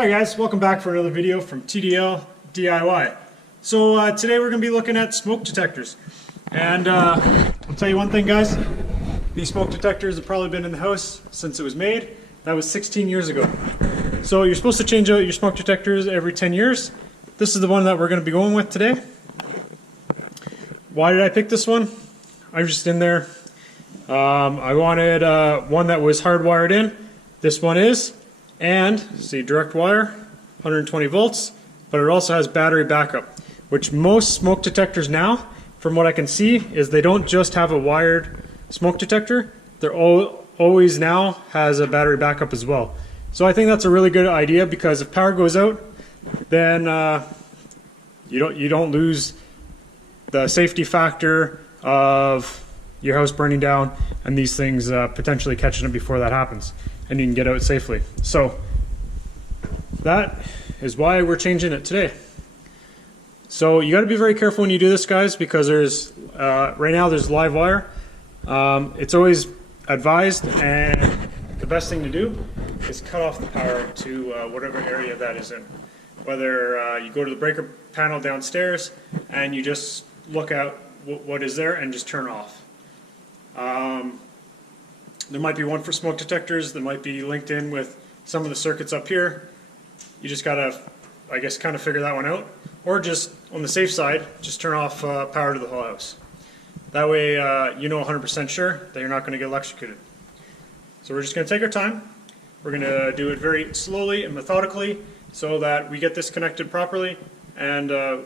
Hi guys, welcome back for another video from TDL DIY. So today we're going to be looking at smoke detectors. And I'll tell you one thing guys, these smoke detectors have probably been in the house since it was made. That was 16 years ago. So you're supposed to change out your smoke detectors every 10 years. This is the one that we're going to be going with today. Why did I pick this one? I'm just in there. I wanted one that was hardwired in. This one is. And, see, direct wire, 120 volts, but it also has battery backup, which most smoke detectors now, from what I can see, is they don't just have a wired smoke detector, they're always now has a battery backup as well. So I think that's a really good idea because if power goes out, then you don't lose the safety factor of your house burning down and these things potentially catching it before that happens, and you can get out safely. So that is why we're changing it today. So you got to be very careful when you do this guys, because there's right now there's live wire. It's always advised, and the best thing to do is cut off the power to whatever area that is in. Whether you go to the breaker panel downstairs and you just look at what is there and just turn off. There might be one for smoke detectors that might be linked in with some of the circuits up here. You just gotta, I guess, kind of figure that one out. Or just, on the safe side, just turn off power to the whole house. That way you know 100% sure that you're not going to get electrocuted. So we're just going to take our time. We're going to do it very slowly and methodically so that we get this connected properly and no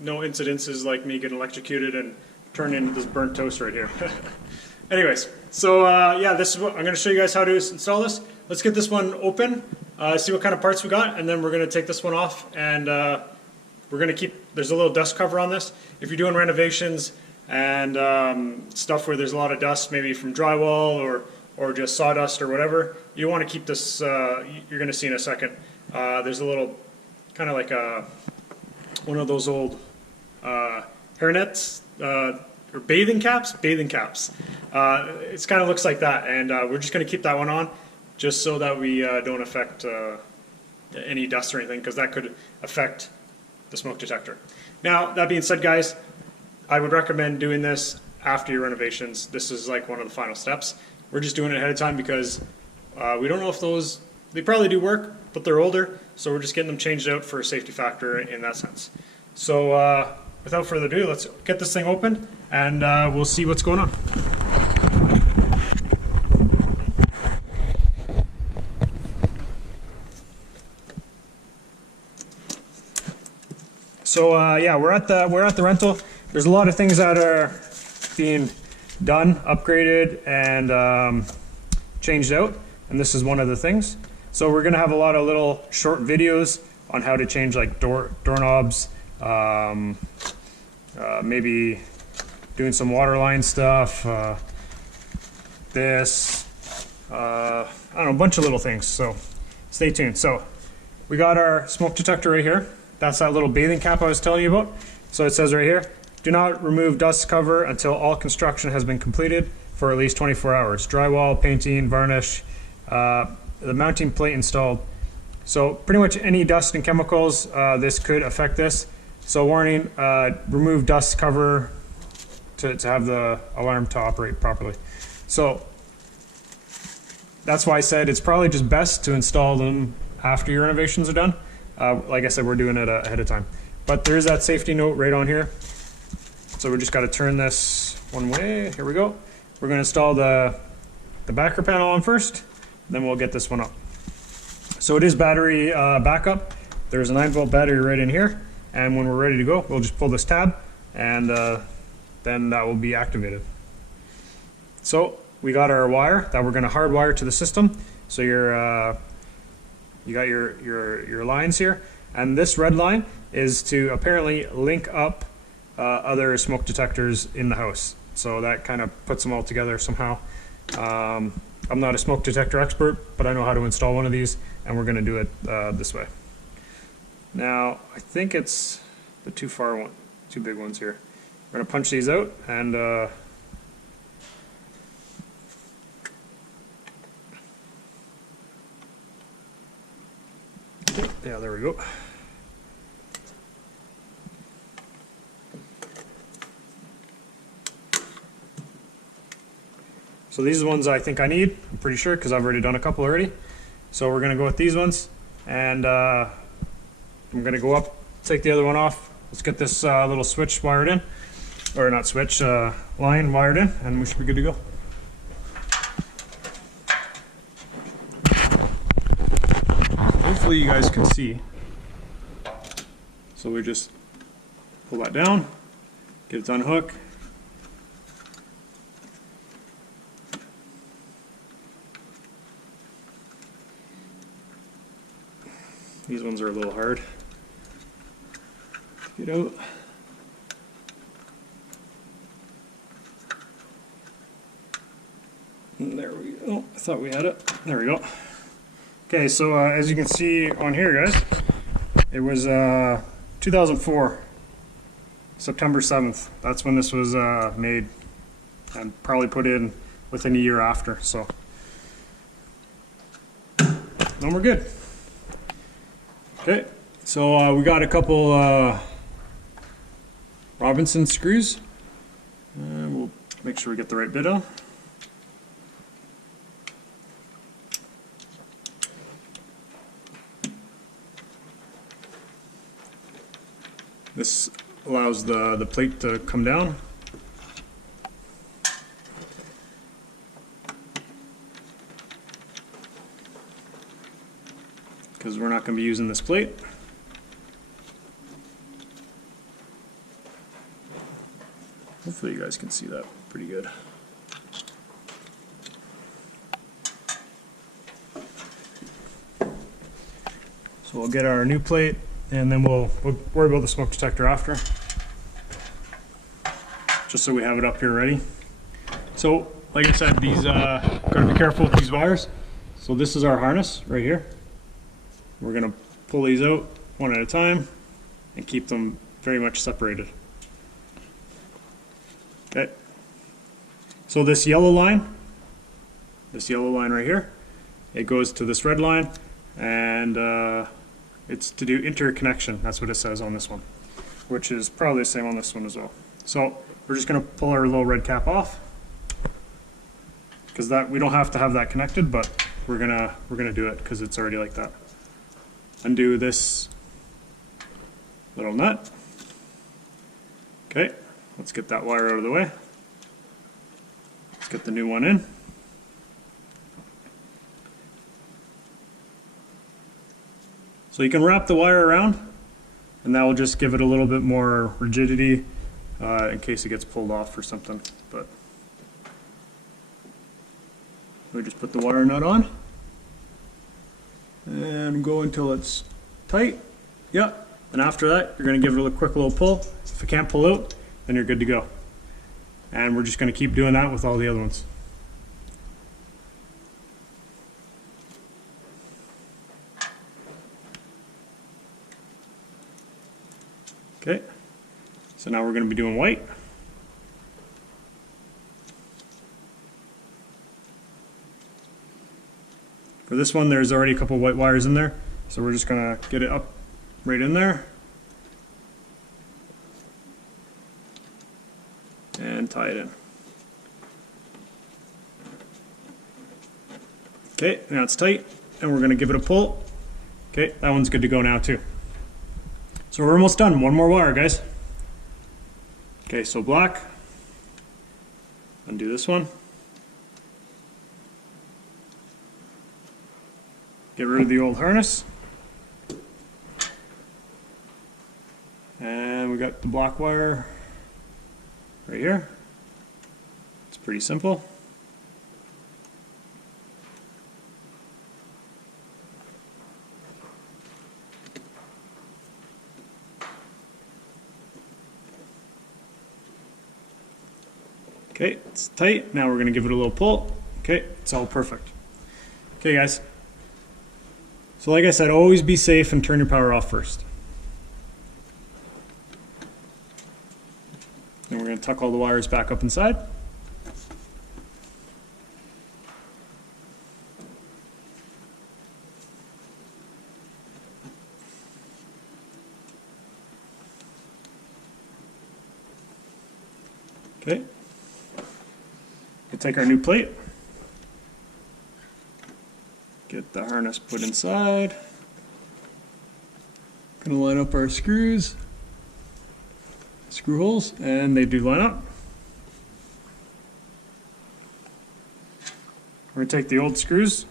incidences like me getting electrocuted and turn into this burnt toast right here. Anyways, so yeah, this is what I'm going to show you guys how to install this. Let's get this one open, see what kind of parts we got, and then we're going to take this one off, and we're going to keep, there's a little dust cover on this. If you're doing renovations and stuff where there's a lot of dust, maybe from drywall or just sawdust or whatever, you want to keep this, you're going to see in a second. There's a little, kind of like one of those old hairnets, or bathing caps? Bathing caps. It kind of looks like that, and we're just going to keep that one on just so that we don't affect any dust or anything, because that could affect the smoke detector. Now, that being said, guys, I would recommend doing this after your renovations. This is like one of the final steps. We're just doing it ahead of time because we don't know if those, they probably do work, but they're older, so we're just getting them changed out for a safety factor in that sense. So without further ado, let's get this thing open and we'll see what's going on. So yeah, we're at the rental. There's a lot of things that are being done, upgraded, and changed out, and this is one of the things. So we're gonna have a lot of little short videos on how to change like doorknobs, maybe doing some waterline stuff, this, I don't know, a bunch of little things, so stay tuned. So we got our smoke detector right here. That's that little bathing cap I was telling you about. So it says right here, do not remove dust cover until all construction has been completed for at least 24 hours. Drywall, painting, varnish, the mounting plate installed. So pretty much any dust and chemicals, this could affect this. So warning, remove dust cover to have the alarm to operate properly. So that's why I said it's probably just best to install them after your renovations are done. Like I said, we're doing it ahead of time. But there is that safety note right on here. So we just got to turn this one way. Here we go. We're going to install the backer panel on first, then we'll get this one up. So it is battery backup. There's a 9-volt battery right in here. And when we're ready to go, we'll just pull this tab, and then that will be activated. So we got our wire that we're going to hardwire to the system. So you got your lines here, and this red line is to apparently link up other smoke detectors in the house. So that kind of puts them all together somehow. I'm not a smoke detector expert, but I know how to install one of these, and we're going to do it this way. Now, I think it's the two big ones here. We're going to punch these out, and Yeah, there we go. So these are the ones I think I need, I'm pretty sure, because I've already done a couple already. So we're going to go with these ones, and I'm going to go up, take the other one off. Let's get this little switch wired in, or not switch, line wired in, and we should be good to go. Hopefully you guys can see. So we just pull that down, get it to unhook. These ones are a little hard to get out. And there we go. I thought we had it. There we go. Okay, so as you can see on here, guys, it was 2004, September 7th. That's when this was made, and probably put in within a year after. So, then we're good. Okay, so we got a couple Robinson screws, and we'll make sure we get the right bit on. This allows the plate to come down. Because we're not going to be using this plate. Hopefully you guys can see that pretty good. So we'll get our new plate, and then we'll worry about the smoke detector after. Just so we have it up here ready. So, like I said, these gotta be careful with these wires. So this is our harness right here. We're going to pull these out one at a time and keep them very much separated. Okay. So this yellow line right here, it goes to this red line, and it's to do interconnection. That's what it says on this one, which is probably the same on this one as well. So we're just going to pull our little red cap off, because that we don't have to have that connected, but we're gonna do it because it's already like that. Undo this little nut. Okay, let's get that wire out of the way. Let's get the new one in. So you can wrap the wire around, and that will just give it a little bit more rigidity in case it gets pulled off or something. But we just put the wire nut on and go until it's tight. Yep. And after that, you're going to give it a quick little pull. If it can't pull out, then you're good to go. And we're just going to keep doing that with all the other ones. Okay. So now we're going to be doing white. For this one, there's already a couple white wires in there, so we're just going to get it up right in there and tie it in. Okay, now it's tight, and we're going to give it a pull. Okay, that one's good to go now too. So we're almost done. One more wire, guys. Okay, so black. Undo this one. Get rid of the old harness. And we got the black wire right here. It's pretty simple. Okay, it's tight. Now we're going to give it a little pull. Okay, it's all perfect. Okay, guys. So like I said, always be safe and turn your power off first. And we're going to tuck all the wires back up inside. Okay. We'll take our new plate. Get the harness put inside. Gonna line up our screws, screw holes, and they do line up. We're gonna take the old screws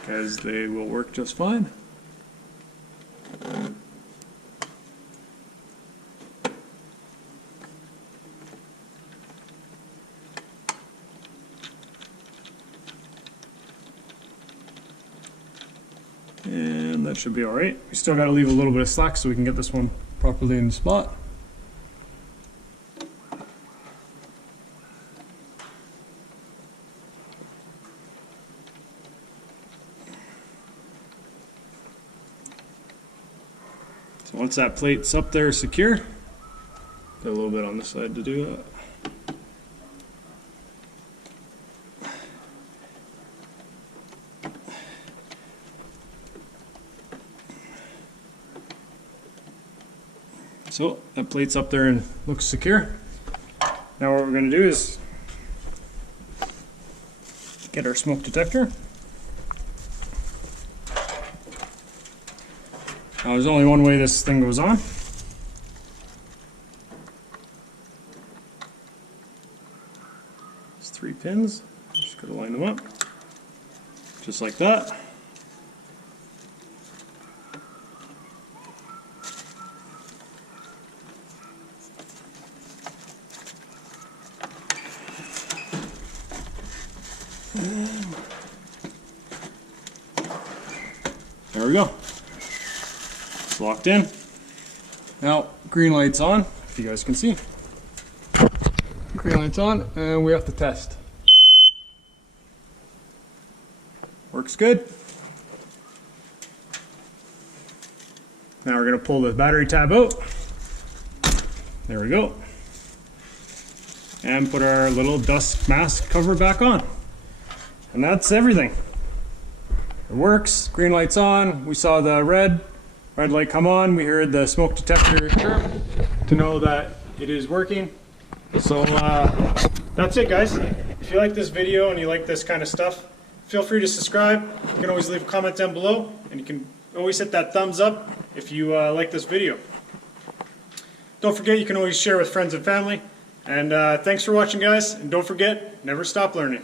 because they will work just fine. And that should be alright. We still got to leave a little bit of slack so we can get this one properly in the spot. So once that plate's up there secure, got a little bit on this side to do that. So that plate's up there and looks secure. Now what we're going to do is get our smoke detector. Now there's only one way this thing goes on. It's 3 pins. Just got to line them up. Just like that. There we go. It's locked in. Now, green light's on, if you guys can see. Green light's on, and we have to test. Works good. Now we're going to pull the battery tab out. There we go. And put our little dust mask cover back on. And that's everything. It works. Green light's on. We saw the red light come on. We heard the smoke detector chirp to know that it is working. So that's it, guys. If you like this video and you like this kind of stuff, feel free to subscribe. You can always leave a comment down below, and you can always hit that thumbs up if you like this video. Don't forget, you can always share with friends and family. And thanks for watching, guys. And don't forget, never stop learning.